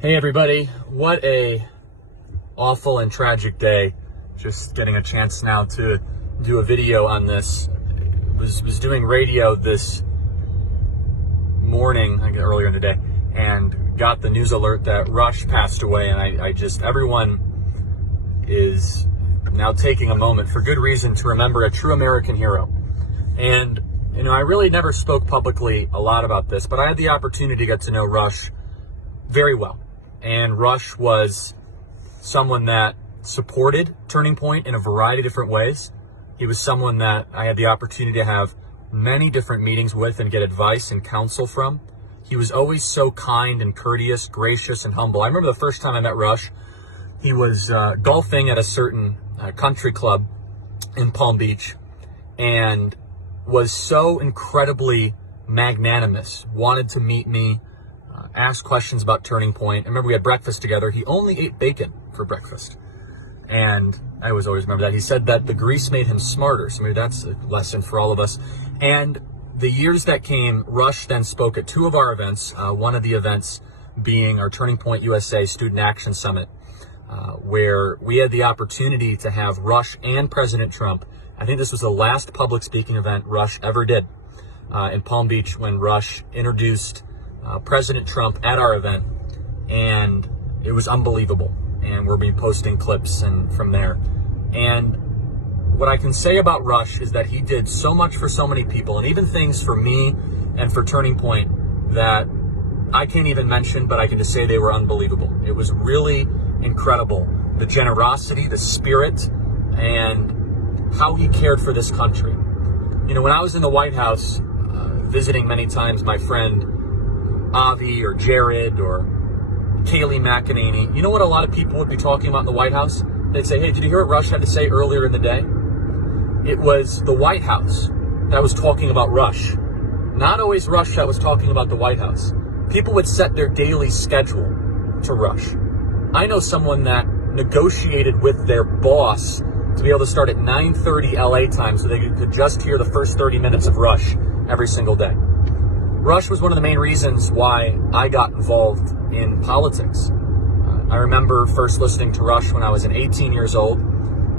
Hey everybody, what a awful and tragic day. Just getting a chance now to do a video on this. Was doing radio this morning, I guess earlier in the day, and got the news alert that Rush passed away, and I just, everyone is now taking a moment for good reason to remember a true American hero. And, I really never spoke publicly a lot about this, but I had the opportunity to get to know Rush very well. And Rush was someone that supported Turning Point in a variety of different ways. He was someone that I had the opportunity to have many different meetings with and get advice and counsel from. He was always so kind and courteous, gracious and humble. I remember the first time I met Rush, he was golfing at a certain country club in Palm Beach and was so incredibly magnanimous, wanted to meet me, asked questions about Turning Point. I remember we had breakfast together. He only ate bacon for breakfast. And I always remember that. He said that the grease made him smarter. So maybe that's a lesson for all of us. And the years that came, Rush then spoke at two of our events. One of the events being our Turning Point USA Student Action Summit, where we had the opportunity to have Rush and President Trump. I think this was the last public speaking event Rush ever did in Palm Beach, when Rush introduced President Trump at our event, and it was unbelievable. And we'll be posting clips and from there. And what I can say about Rush is that he did so much for so many people, and even things for me and for Turning Point that I can't even mention, but I can just say they were unbelievable. It was really incredible. The generosity, the spirit, and how he cared for this country. When I was in the White House, visiting many times my friend Avi or Jared or Kayleigh McEnany, you know what a lot of people would be talking about in the White House? They'd say, hey, did you hear what Rush had to say earlier in the day? It was the White House that was talking about Rush. Not always Rush that was talking about the White House. People would set their daily schedule to Rush. I know someone that negotiated with their boss to be able to start at 9:30 LA time so they could just hear the first 30 minutes of Rush every single day. Rush was one of the main reasons why I got involved in politics. I remember first listening to Rush when I was 18 years old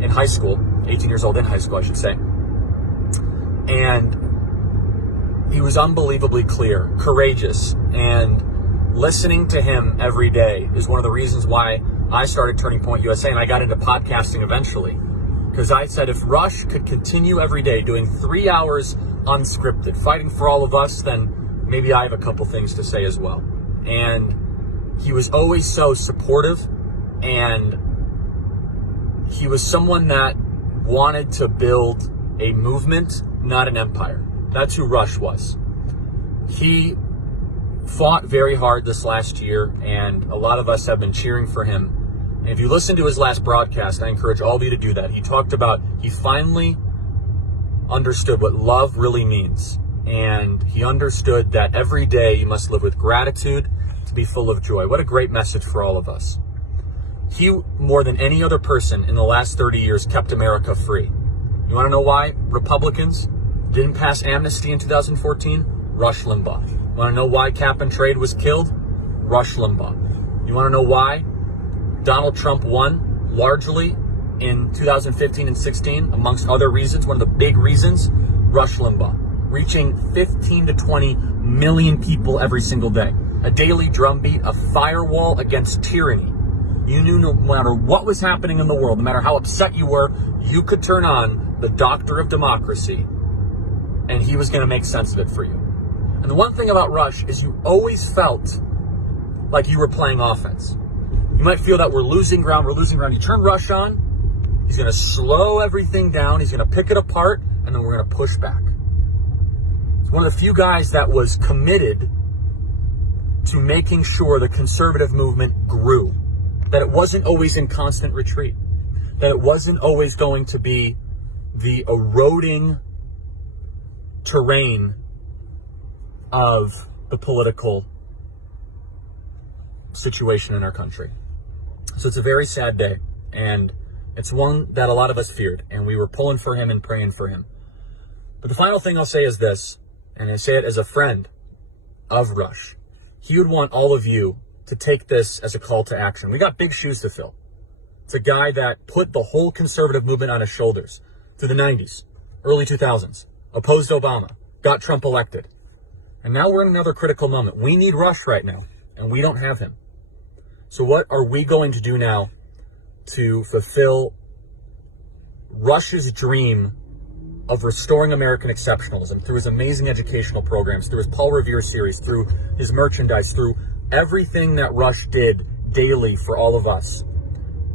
in high school, I should say. And he was unbelievably clear, courageous, and listening to him every day is one of the reasons why I started Turning Point USA, and I got into podcasting eventually. Because I said, if Rush could continue every day doing 3 hours unscripted, fighting for all of us, then maybe I have a couple things to say as well. And he was always so supportive, and he was someone that wanted to build a movement, not an empire. That's who Rush was. He fought very hard this last year, and a lot of us have been cheering for him. And if you listen to his last broadcast, I encourage all of you to do that. He talked about, he finally understood what love really means. And he understood that every day you must live with gratitude to be full of joy. What a great message for all of us. He, more than any other person in the last 30 years, kept America free. You want to know why Republicans didn't pass amnesty in 2014? Rush Limbaugh. You want to know why cap and trade was killed? Rush Limbaugh. You want to know why Donald Trump won largely in 2015 and 16, amongst other reasons? One of the big reasons, Rush Limbaugh. Reaching 15 to 20 million people every single day. A daily drumbeat, a firewall against tyranny. You knew no matter what was happening in the world, no matter how upset you were, you could turn on the doctor of democracy, and he was going to make sense of it for you. And the one thing about Rush is you always felt like you were playing offense. You might feel that we're losing ground. You turn Rush on, he's going to slow everything down, he's going to pick it apart, and then we're going to push back. One of the few guys that was committed to making sure the conservative movement grew, that it wasn't always in constant retreat, that it wasn't always going to be the eroding terrain of the political situation in our country. So it's a very sad day, and it's one that a lot of us feared, and we were pulling for him and praying for him. But the final thing I'll say is this, and I say it as a friend of Rush. He would want all of you to take this as a call to action. We got big shoes to fill. It's a guy that put the whole conservative movement on his shoulders through the 90s, early 2000s, opposed Obama, got Trump elected. And now we're in another critical moment. We need Rush right now, and we don't have him. So what are we going to do now to fulfill Rush's dream of restoring American exceptionalism through his amazing educational programs, through his Paul Revere series, through his merchandise, through everything that Rush did daily for all of us?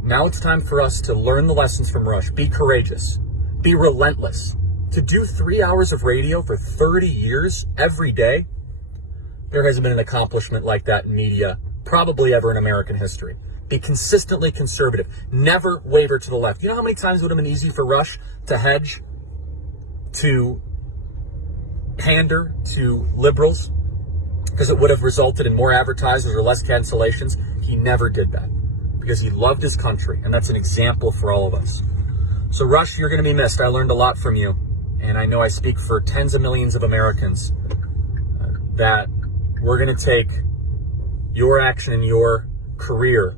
Now it's time for us to learn the lessons from Rush. Be courageous. Be relentless. To do 3 hours of radio for 30 years every day, there hasn't been an accomplishment like that in media probably ever in American history. Be consistently conservative. Never waver to the left. You know how many times it would have been easy for Rush to hedge, to pander to liberals, because it would have resulted in more advertisers or less cancellations? He never did that because he loved his country, and that's an example for all of us. So Rush, you're going to be missed. I learned a lot from you, and I know I speak for tens of millions of Americans that we're going to take your action and your career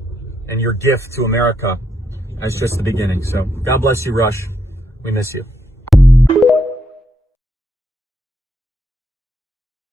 and your gift to America as just the beginning. So God bless you, Rush. We miss you.